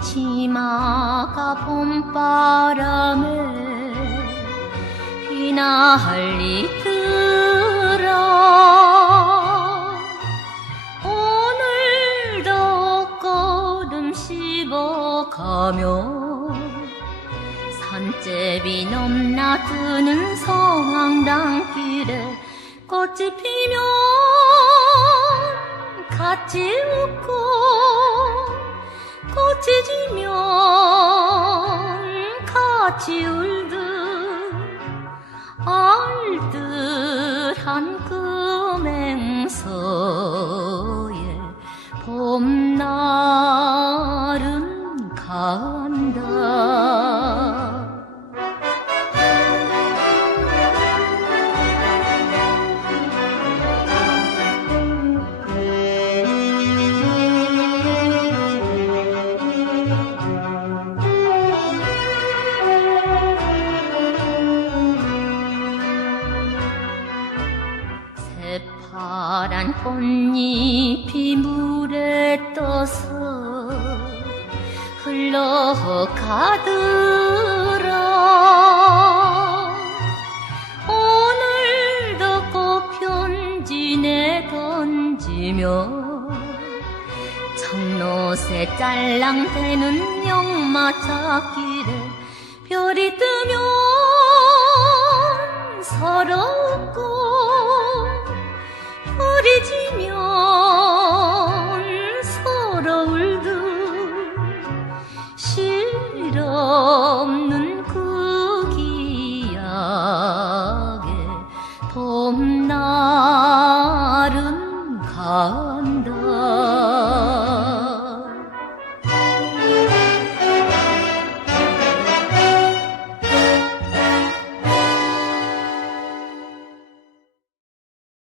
치마가 봄바람에 휘날리더라 오늘도 걸음 씹어가며 산제비 넘나드는 성황당길에 꽃이 피면 같이 웃고 꽃이 지면 같이 울듯 알뜰한 금행서에 봄날은 간다 파란 꽃잎이 물에 떠서 흘러가더라. 오늘도 꽃편지 내 던지며 청로새 짤랑대는 역마차길에 별이 뜨면 서로 ずっ。